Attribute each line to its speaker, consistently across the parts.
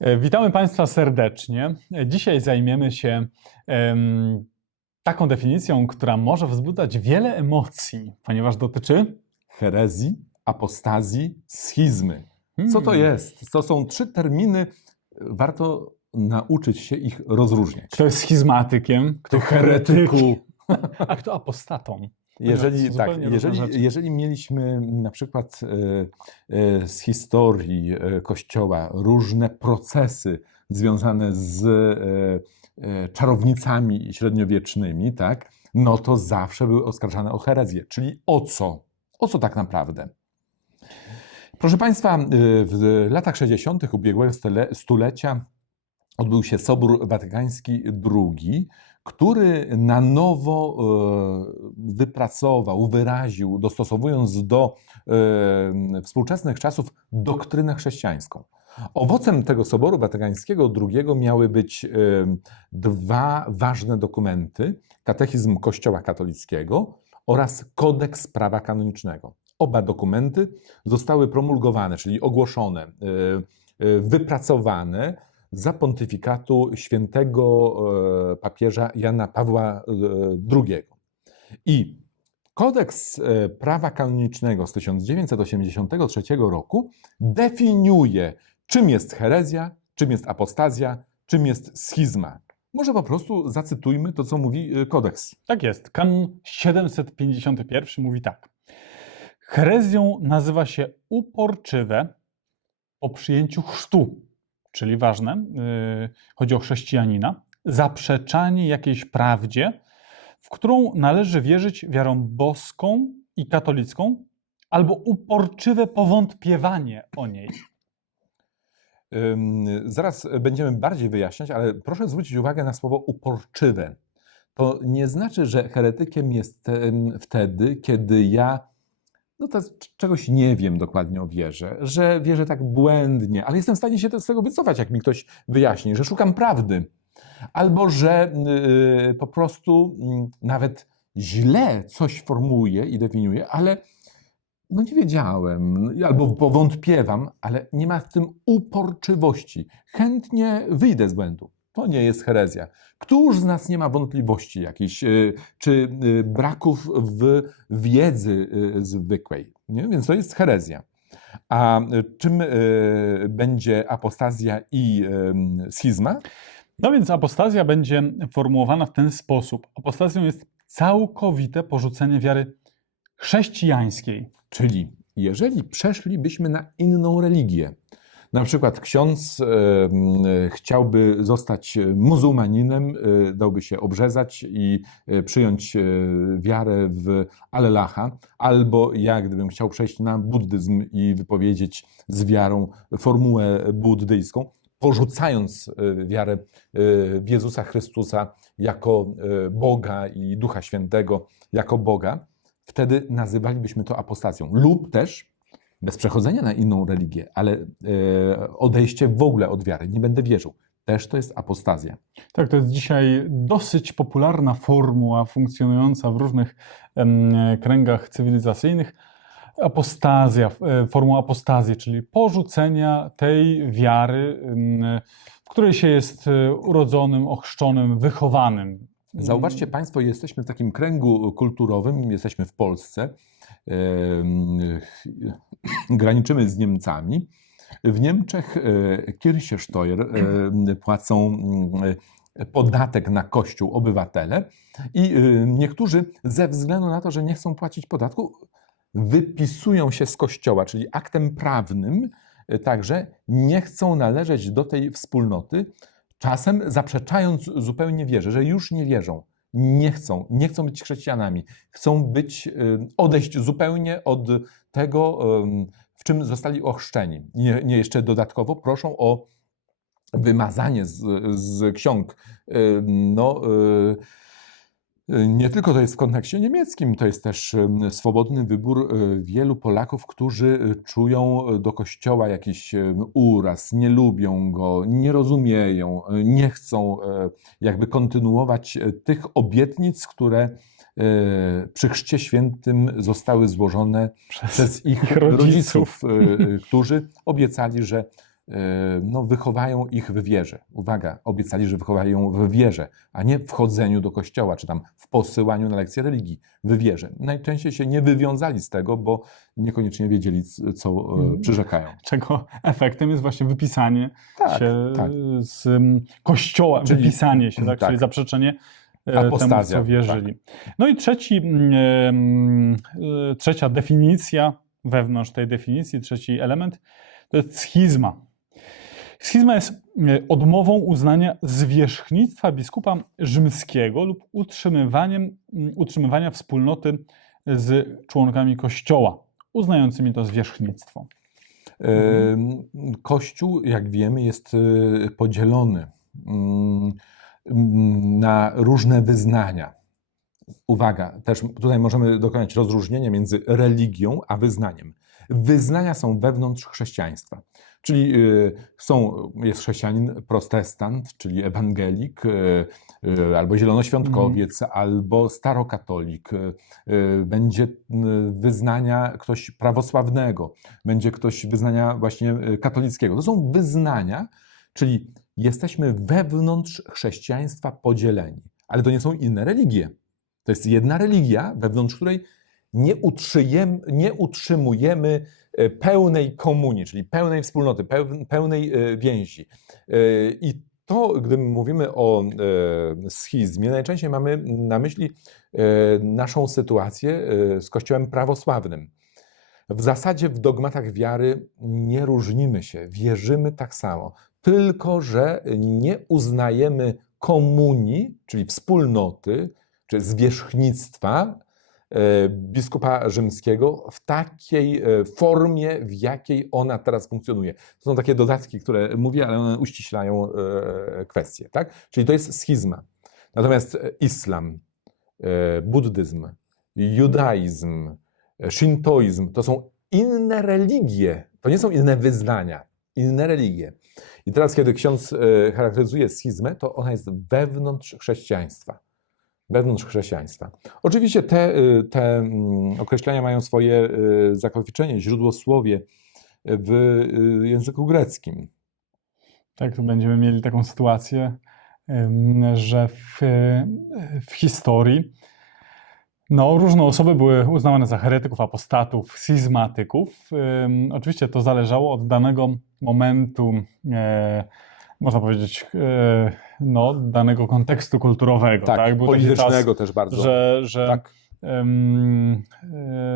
Speaker 1: E, Witamy Państwa serdecznie. E, Dzisiaj zajmiemy się em, taką definicją, która może wzbudzać wiele emocji, ponieważ dotyczy.
Speaker 2: herezji, apostazji, schizmy. Co to
Speaker 1: Hmm,
Speaker 2: jest? To są trzy terminy, warto nauczyć się ich rozróżniać.
Speaker 1: Kto jest schizmatykiem, kto
Speaker 2: Ty heretyku.
Speaker 1: a kto apostatą.
Speaker 2: Jeżeli,
Speaker 1: to
Speaker 2: tak, jeżeli, jeżeli mieliśmy na przykład e, e, z historii e, Kościoła różne procesy związane z czarownicami średniowiecznymi, tak, no to zawsze były oskarżane o herezję. Czyli o co? O co tak naprawdę? Proszę Państwa, w latach 60. ubiegłego stule- stulecia odbył się Sobór Watykański II, który na nowo e, wypracował, wyraził, dostosowując do e, współczesnych czasów doktrynę chrześcijańską. Owocem tego Soboru Watykańskiego II miały być e, dwa ważne dokumenty: Katechizm Kościoła Katolickiego oraz Kodeks Prawa Kanonicznego. Oba dokumenty zostały promulgowane, czyli ogłoszone, wypracowane za pontyfikatu świętego e, papieża Jana Pawła e, II. I kodeks e, prawa kanonicznego z 1983 roku definiuje, czym jest herezja, czym jest apostazja, czym jest schizma. Może po prostu zacytujmy to, co mówi kodeks.
Speaker 1: Tak jest. Kanon 751 mówi tak. Herezją nazywa się uporczywe po przyjęciu chrztu, czyli ważne, yy, chodzi o chrześcijanina, zaprzeczanie jakiejś prawdzie, w którą należy wierzyć wiarą boską i katolicką, albo uporczywe powątpiewanie o niej.
Speaker 2: Zaraz będziemy bardziej wyjaśniać, ale proszę zwrócić uwagę na słowo uporczywe. To nie znaczy, że heretykiem jestem wtedy, kiedy ja no to czegoś nie wiem dokładnie o wierze, że wierzę tak błędnie, ale jestem w stanie się z tego wycofać, jak mi ktoś wyjaśni, że szukam prawdy. Albo że yy, po prostu mm, nawet źle coś formułuję i definiuję, ale no nie wiedziałem, albo powątpiewam, ale nie ma w tym uporczywości. Chętnie wyjdę z błędu. To nie jest herezja. Któż z nas nie ma wątpliwości jakichś, y, czy y, braków w wiedzy y, zwykłej? Nie? Więc to jest herezja. A czym będzie apostazja i schizma?
Speaker 1: No więc apostazja będzie formułowana w ten sposób. Apostazją jest całkowite porzucenie wiary chrześcijańskiej.
Speaker 2: Czyli jeżeli przeszlibyśmy na inną religię, na przykład ksiądz e, m, chciałby zostać muzułmaninem, e, dałby się obrzezać i e, przyjąć e, wiarę w Allellaha, albo ja gdybym chciał przejść na buddyzm i wypowiedzieć z wiarą formułę buddyjską, porzucając e, wiarę e, w Jezusa Chrystusa jako e, Boga i Ducha Świętego jako Boga, wtedy nazywalibyśmy to apostazją. Lub też bez przechodzenia na inną religię, ale e, odejście w ogóle od wiary, nie będę wierzył. Też to jest apostazja.
Speaker 1: Tak, to jest dzisiaj dosyć popularna formuła funkcjonująca w różnych kręgach cywilizacyjnych. Apostazja, e, formuła apostazji, czyli porzucenia tej wiary, w której się jest e, urodzonym, ochrzczonym, wychowanym.
Speaker 2: Zauważcie Państwo, jesteśmy w takim kręgu kulturowym, jesteśmy w Polsce, graniczymy z Niemcami. W Niemczech e, Kirchensteuer e, płacą mm, podatek na kościół obywatele i e, niektórzy ze względu na to, że nie chcą płacić podatku, wypisują się z kościoła, czyli aktem prawnym e, także nie chcą należeć do tej wspólnoty, czasem zaprzeczając zupełnie wierze, że już nie wierzą. Nie chcą, nie chcą być chrześcijanami. Chcą być, y, odejść zupełnie od tego, w czym zostali ochrzczeni. Nie, nie jeszcze dodatkowo proszą o wymazanie z, z ksiąg. Ym, No, y, y, nie tylko to jest w kontekście niemieckim, to jest też swobodny wybór y, wielu Polaków, którzy y, czują do Kościoła jakiś uraz, nie lubią go, nie rozumieją, y, nie chcą y, jakby kontynuować y, tych obietnic, które y, przy Chrzcie Świętym zostały złożone przez ich
Speaker 1: ich rodziców.
Speaker 2: rodziców, y, y, którzy obiecali, że no, wychowają ich w wierze. Uwaga, obiecali, że wychowają w wierze, a nie w chodzeniu do kościoła, czy tam w posyłaniu na lekcje religii, w wierze. Najczęściej się nie wywiązali z tego, bo niekoniecznie wiedzieli, co e,
Speaker 1: Mhm.
Speaker 2: przyrzekają.
Speaker 1: Czego efektem jest właśnie wypisanie
Speaker 2: Tak,
Speaker 1: się
Speaker 2: tak.
Speaker 1: z mm, kościoła,
Speaker 2: Czyli-
Speaker 1: wypisanie się, tak?
Speaker 2: tak.
Speaker 1: czyli zaprzeczenie e, temu,
Speaker 2: Apostazja,
Speaker 1: co wierzyli. No i trzeci, mm, e, trzecia definicja, wewnątrz tej definicji, trzeci element, to jest schizma. Schizma jest e, odmową uznania zwierzchnictwa biskupa rzymskiego lub utrzymywaniem, utrzymywania wspólnoty z członkami kościoła, uznającymi to zwierzchnictwo.
Speaker 2: Kościół, jak wiemy, jest e, podzielony mm, mm, na różne wyznania. Uwaga, też tutaj możemy dokonać rozróżnienia między religią a wyznaniem. Wyznania są wewnątrz chrześcijaństwa, czyli y, są, jest chrześcijanin protestant, czyli ewangelik, y, y, albo zielonoświątkowiec, albo starokatolik. Będzie wyznania ktoś prawosławnego, będzie ktoś wyznania właśnie katolickiego. To są wyznania, czyli jesteśmy wewnątrz chrześcijaństwa podzieleni, ale to nie są inne religie. To jest jedna religia, wewnątrz której nie, utrzyjem, nie utrzymujemy e, pełnej komunii, czyli pełnej wspólnoty, peł- pełnej e, więzi. E, I to, gdy mówimy o schizmie, najczęściej mamy na myśli naszą sytuację z Kościołem prawosławnym. W zasadzie w dogmatach wiary nie różnimy się, wierzymy tak samo, tylko że nie uznajemy komunii, czyli wspólnoty, czy zwierzchnictwa biskupa rzymskiego w takiej e, formie, w jakiej ona teraz funkcjonuje. To są takie dodatki, które mówię, ale one uściślają e, kwestię. Tak? Czyli to jest schizma. Natomiast e, islam, e, buddyzm, judaizm, e, shintoizm to są inne religie. To nie są inne wyznania, inne religie. I teraz, kiedy ksiądz e, charakteryzuje schizmę, to ona jest wewnątrz chrześcijaństwa wewnątrz chrześcijaństwa. Oczywiście te, y, te mm, określenia mają swoje y, zakotwiczenie, źródłosłowie w y, języku greckim.
Speaker 1: Tak, będziemy mieli taką sytuację, że w, w historii no, różne osoby były uznawane za heretyków, apostatów, schizmatyków. Oczywiście to zależało od danego momentu, e, można powiedzieć, e, no, danego kontekstu kulturowego. Tak, czas,
Speaker 2: politycznego też bardzo.
Speaker 1: że, że,
Speaker 2: tak,
Speaker 1: e,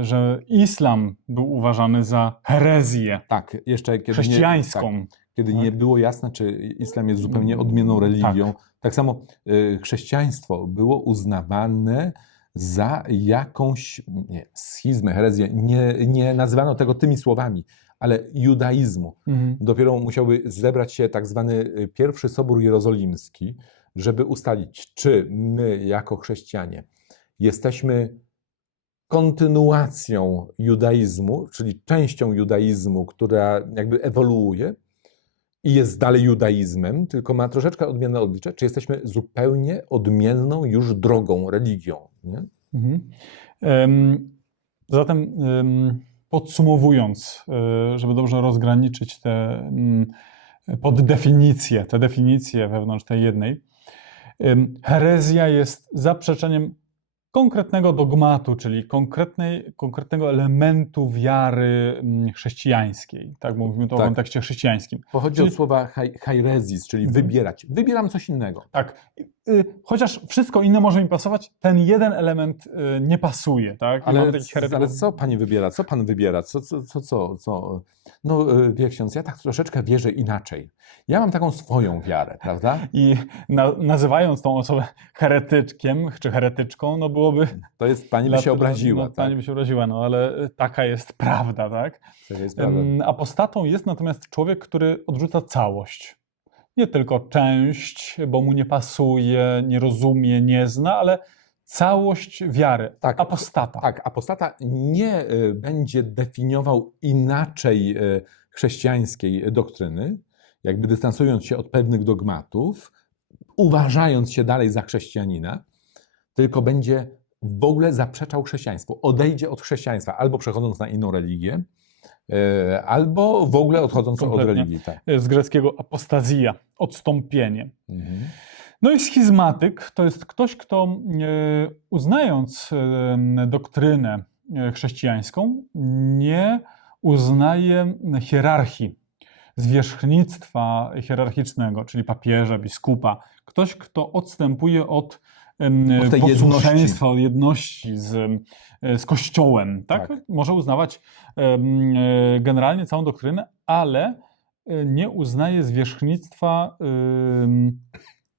Speaker 1: że islam był uważany za herezję
Speaker 2: tak, jeszcze kiedy
Speaker 1: chrześcijańską.
Speaker 2: Nie, tak, kiedy
Speaker 1: tak?
Speaker 2: nie było jasne, czy islam jest zupełnie odmienną religią. Tak, samo y, chrześcijaństwo było uznawane za jakąś nie, schizmę, herezję. Nie, nie nazywano tego tymi słowami, ale judaizmu.
Speaker 1: Mhm.
Speaker 2: dopiero musiałby zebrać się tak zwany y, pierwszy Sobór Jerozolimski, żeby ustalić, czy my jako chrześcijanie jesteśmy kontynuacją judaizmu, czyli częścią judaizmu, która jakby ewoluuje i jest dalej judaizmem, tylko ma troszeczkę odmienne oblicze, czy jesteśmy zupełnie odmienną już drogą, religią. Nie?
Speaker 1: Mhm. Em, Zatem em, podsumowując, e, żeby dobrze rozgraniczyć te mm, poddefinicje, te definicje wewnątrz tej jednej, herezja jest zaprzeczeniem konkretnego dogmatu, czyli konkretnej, konkretnego elementu wiary mm, chrześcijańskiej. Tak, mówimy tu o
Speaker 2: Tak.
Speaker 1: kontekście chrześcijańskim.
Speaker 2: Pochodzi
Speaker 1: Czyli-
Speaker 2: od słowa hajrezis, czyli
Speaker 1: Mhm.
Speaker 2: wybierać. Wybieram coś innego.
Speaker 1: Tak. Y, Chociaż wszystko inne może mi pasować, ten jeden element y, nie pasuje, tak?
Speaker 2: Ale, ale co pani wybiera? Co pan wybiera? Co, co, co, co? No y, wie ksiądz, ja tak troszeczkę wierzę inaczej. Ja mam taką swoją wiarę, prawda?
Speaker 1: I na, nazywając tą osobę heretyczkiem czy heretyczką, no byłoby.
Speaker 2: To jest, pani by się obraziła,
Speaker 1: No,
Speaker 2: tak?
Speaker 1: Pani by się obraziła, no ale y, taka jest prawda, tak?
Speaker 2: To jest prawda.
Speaker 1: Apostatą jest natomiast człowiek, który odrzuca całość. Nie tylko część, bo mu nie pasuje, nie rozumie, nie zna, ale całość wiary.
Speaker 2: Tak.
Speaker 1: Apostata.
Speaker 2: Tak, apostata nie y, będzie definiował inaczej y, chrześcijańskiej doktryny, jakby dystansując się od pewnych dogmatów, uważając się dalej za chrześcijanina, tylko będzie w ogóle zaprzeczał chrześcijaństwu, odejdzie od chrześcijaństwa, albo przechodząc na inną religię, e, albo w ogóle odchodząc od
Speaker 1: Kompletnie.
Speaker 2: religii. Tak.
Speaker 1: z greckiego apostazja, odstąpienie.
Speaker 2: Mhm.
Speaker 1: No i schizmatyk to jest ktoś, kto e, uznając e, doktrynę e, chrześcijańską, nie uznaje hierarchii, zwierzchnictwa hierarchicznego, czyli papieża, biskupa. Ktoś, kto odstępuje od
Speaker 2: Od tej
Speaker 1: posłuszeństwa, od jedności z, z Kościołem. Tak?
Speaker 2: Tak.
Speaker 1: Może uznawać generalnie całą doktrynę, ale nie uznaje zwierzchnictwa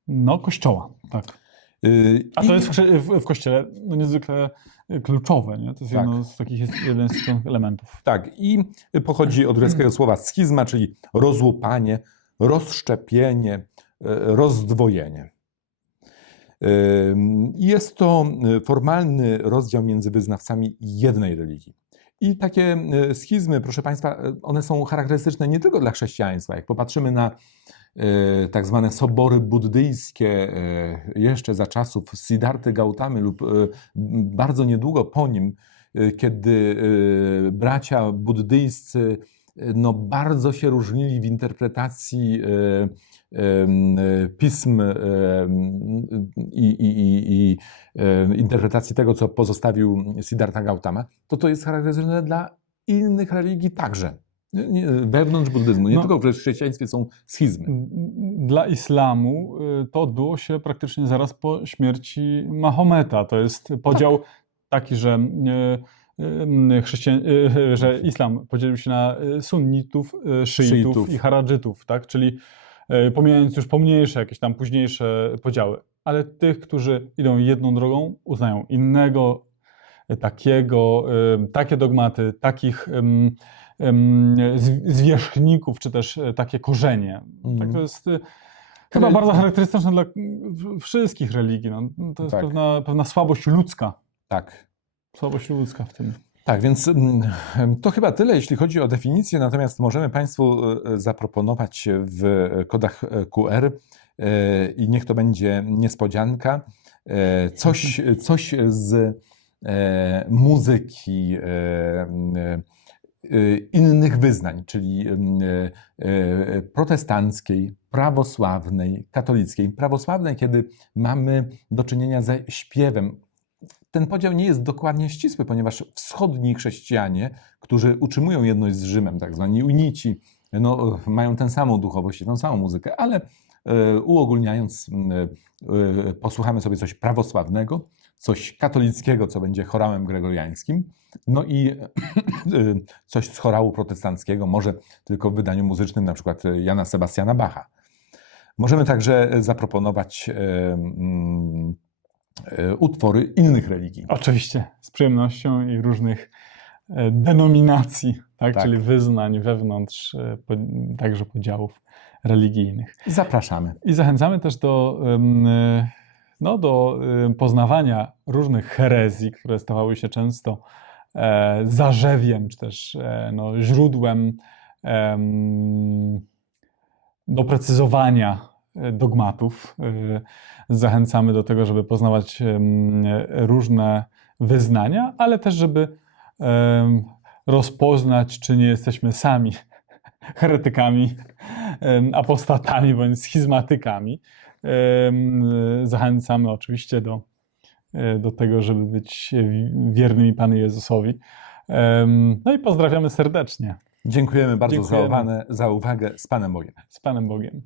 Speaker 1: no, Kościoła. Tak.
Speaker 2: Y,
Speaker 1: A to jest w, Kościele no, niezwykle kluczowe. Nie? To jest
Speaker 2: Tak.
Speaker 1: jedno z takich jeden z tych elementów.
Speaker 2: Tak, i pochodzi od greckiego słowa schizma, czyli rozłupanie, rozszczepienie, e, rozdwojenie. Ym, Jest to e, formalny rozdział między wyznawcami jednej religii. I takie e, schizmy, proszę Państwa, e, one są charakterystyczne nie tylko dla chrześcijaństwa. Jak popatrzymy na tak zwane sobory buddyjskie, e, jeszcze za czasów Siddharty Gautamy lub e, bardzo niedługo po nim, e, kiedy e, bracia buddyjscy e, no, bardzo się różnili w interpretacji e, e, pism i, i, i, e, interpretacji tego, co pozostawił Siddhartha Gautama, to to jest charakterystyczne dla innych religii także. Wewnątrz buddyzmu, nie
Speaker 1: No.
Speaker 2: tylko w chrześcijaństwie są schizmy.
Speaker 1: Dla islamu y, to odbyło się praktycznie zaraz po śmierci Mahometa. To jest podział taki, że, y, y, chrześcijan, że islam podzielił się na sunnitów, szyitów,
Speaker 2: Szyitów.
Speaker 1: i haradżytów, tak? czyli pomijając już pomniejsze, jakieś tam późniejsze podziały. Ale tych, którzy idą jedną drogą, uznają innego, takiego, takie dogmaty, takich zwierzchników, czy też y, takie korzenie.
Speaker 2: Mhm.
Speaker 1: Tak to jest y, chyba bardzo charakterystyczne dla wszystkich religii. No, to jest
Speaker 2: Tak.
Speaker 1: pewna, pewna słabość ludzka.
Speaker 2: Tak.
Speaker 1: Słabość ludzka w tym.
Speaker 2: Tak, więc mm, to chyba tyle, jeśli chodzi o definicję, natomiast możemy Państwu e, zaproponować w kodach e, QR e, i niech to będzie niespodzianka, e, coś, coś z e, muzyki e, e, e, innych wyznań, czyli e, e, protestanckiej, prawosławnej, katolickiej. Prawosławnej, kiedy mamy do czynienia ze śpiewem, ten podział nie jest dokładnie ścisły, ponieważ wschodni chrześcijanie, którzy utrzymują jedność z Rzymem, tak zwani unici, no, mają tę samą duchowość, i tę samą muzykę, ale uogólniając, posłuchamy sobie coś prawosławnego, coś katolickiego, co będzie chorałem gregoriańskim, no i e, coś z chorału protestanckiego, może tylko w wydaniu muzycznym, na przykład Jana Sebastiana Bacha. Możemy także zaproponować e, mm, e, utwory innych religii.
Speaker 1: Oczywiście, z przyjemnością i różnych e, denominacji, tak?
Speaker 2: Tak.
Speaker 1: czyli wyznań wewnątrz e, także podziałów religijnych.
Speaker 2: Zapraszamy.
Speaker 1: I zachęcamy też do, e, no, do e, poznawania różnych herezji, które stawały się często e, zarzewiem, czy też e, no, źródłem em, doprecyzowania e, dogmatów. E, Zachęcamy do tego, żeby poznawać różne wyznania, ale też, żeby rozpoznać, czy nie jesteśmy sami heretykami, apostatami bądź schizmatykami. Zachęcamy oczywiście do, e, do tego, żeby być wi- wiernymi Panu Jezusowi. No i pozdrawiamy serdecznie
Speaker 2: Dziękujemy bardzo za
Speaker 1: Dziękujemy.
Speaker 2: uwagę, za uwagę. Z Panem Bogiem.
Speaker 1: z Panem Bogiem.